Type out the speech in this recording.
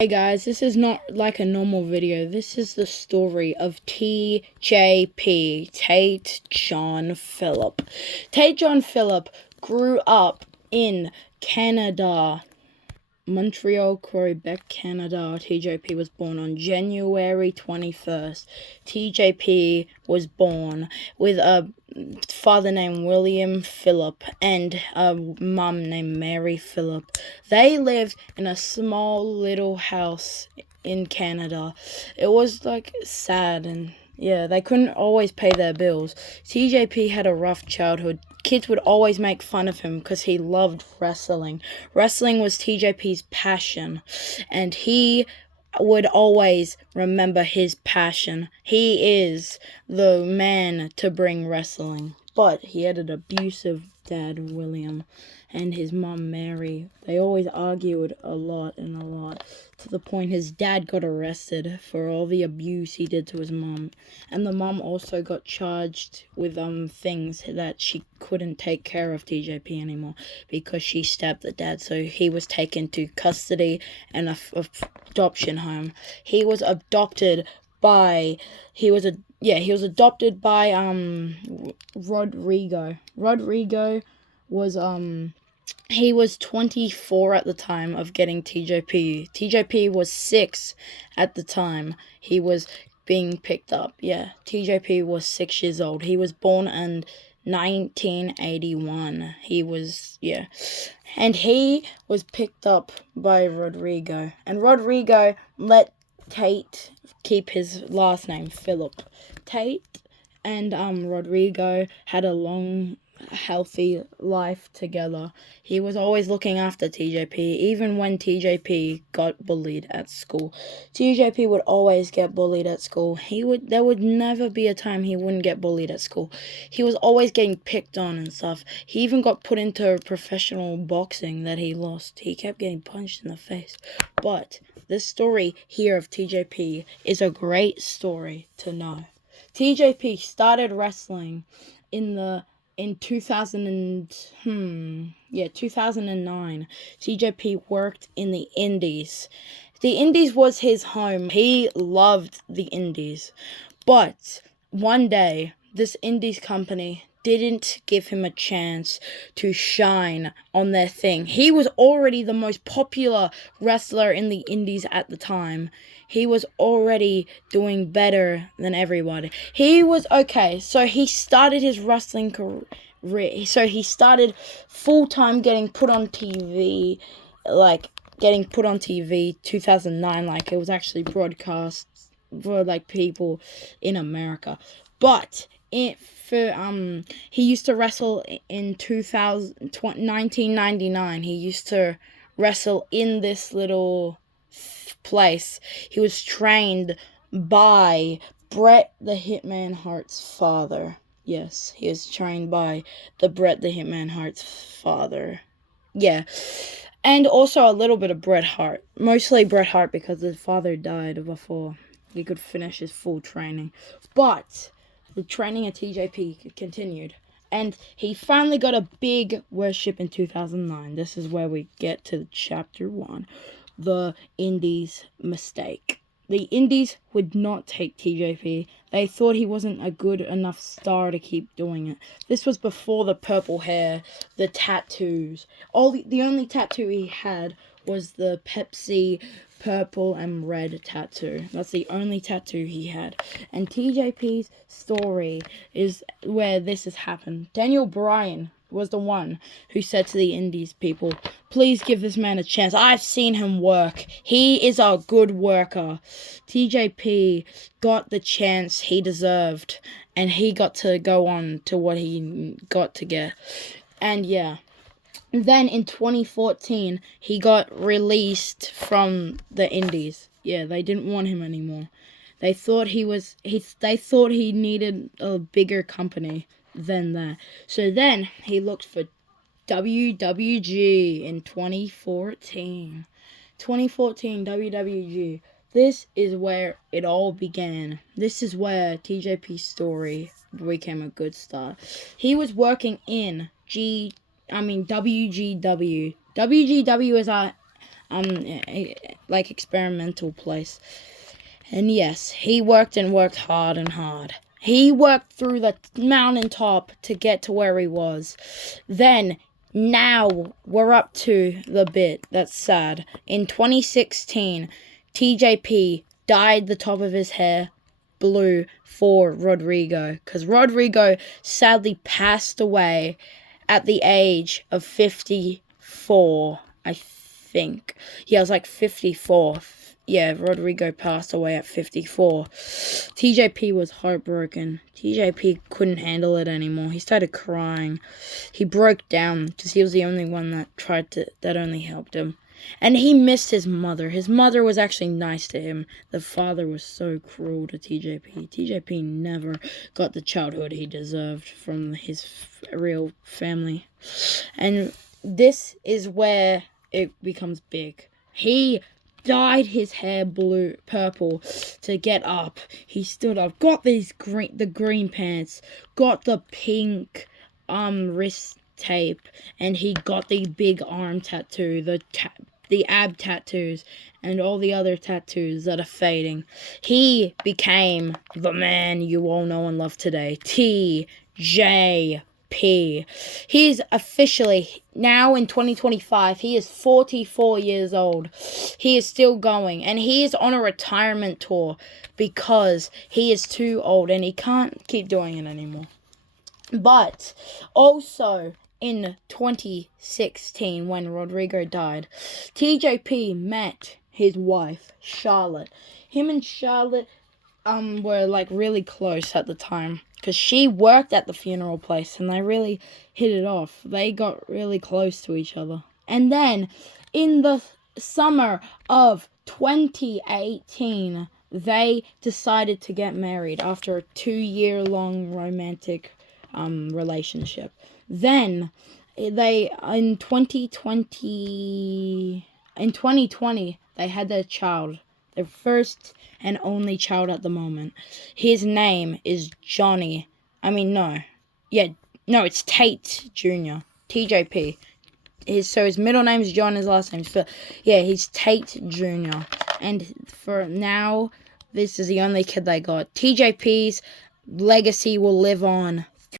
Hey guys, this is not like a normal video. This is the story of TJP, Tate John Phillip. Tate John Phillip grew up in Canada, Montreal, Quebec, Canada. TJP was born on January 21st. TJP was born with a father named William Phillip and a mum named Mary Phillip. They lived in a small little house in Canada. It was like sad and they couldn't always pay their bills. TJP had a rough childhood. Kids would always make fun of him because he loved wrestling. Wrestling was TJP's passion, and he would always remember his passion. He is the man to bring wrestling. But he had an abusive dad, William, and his mom, Mary. They always argued a lot, to the point his dad got arrested for all the abuse he did to his mom. And the mom also got charged with things that she couldn't take care of TJP anymore because she stabbed the dad. So he was taken to custody and a adoption home. He was adopted by Rodrigo. Rodrigo was he was 24 at the time of getting TJP. TJP was 6 at the time he was being picked up. TJP was 6 years old. He was born in 1981. And he was picked up by Rodrigo. And Rodrigo let Tate keep his last name, Phillip. Tate and Rodrigo had a long, healthy life together. He was always looking after TJP, even when TJP got bullied at school. TJP would always get bullied at school. There would never be a time he wouldn't get bullied at school. He was always getting picked on and stuff. He even got put into professional boxing that he lost. He kept getting punched in the face. But this story here of TJP is a great story to know. TJP started wrestling in 2009. TJP worked in the Indies. The Indies was his home. He loved the Indies. But one day, this Indies company didn't give him a chance to shine on their thing. He was already the most popular wrestler in the Indies at the time. He was already doing better than everybody. He was okay, so he started his wrestling career. So he started full-time getting put on TV, 2009, it was actually broadcast for people in America. But he used to wrestle in 1999. He used to wrestle in this little place. He was trained by Bret the Hitman Hart's father. Yes, he was trained by the Bret the Hitman Hart's father. Yeah. And also a little bit of Bret Hart. Mostly Bret Hart because his father died before he could finish his full training. But the training at TJP continued. And he finally got a big worship in 2009. This is where we get to chapter 1. The Indies mistake. The Indies would not take TJP. They thought he wasn't a good enough star to keep doing it. This was before the purple hair, the tattoos. The only tattoo he had was the Pepsi purple and red tattoo. That's the only tattoo he had. And TJP's story is where this has happened. Daniel Bryan was the one who said to the Indies people, please give this man a chance. I've seen him work. He is a good worker. TJP got the chance he deserved, and he got to go on to what he got to get. And then in 2014, he got released from the Indies. They didn't want him anymore. They thought they thought he needed a bigger company than that. So then he looked for WWG in 2014. 2014 WWG. This is where it all began. This is where TJP's story became a good start. He was working in WGW. WGW is like experimental place. And yes, he worked and worked hard and hard. He worked through the mountaintop to get to where he was. Then, now, we're up to the bit that's sad. In 2016, TJP dyed the top of his hair blue for Rodrigo. Because Rodrigo sadly passed away at the age of 54, I think. Yeah, it was like 54. Yeah, Rodrigo passed away at 54. TJP was heartbroken. TJP couldn't handle it anymore. He started crying. He broke down because he was the only one that only helped him. And he missed his mother. His mother was actually nice to him. The father was so cruel to TJP. TJP never got the childhood he deserved from his real family. And this is where it becomes big. He dyed his hair purple to get up. He stood up, got the green pants, got the pink wrist tape, and he got the big arm tattoo, the ab tattoos, and all the other tattoos that are fading. He became the man you all know and love today, TJP. He's officially, now in 2025, he is 44 years old. He is still going, and he is on a retirement tour because he is too old and he can't keep doing it anymore. But also in 2016, when Rodrigo died, TJP met his wife, Charlotte. Him and Charlotte were like really close at the time because she worked at the funeral place and they really hit it off. They got really close to each other. And then in the summer of 2018, they decided to get married after a 2-year-long romantic relationship. Then they in 2020 they had their child, their first and only child at the moment. His name is Johnny. It's Tate Jr. TJP. His middle name is John, his last name is Phillip. Yeah, he's Tate Jr. And for now, this is the only kid they got. TJP's legacy will live on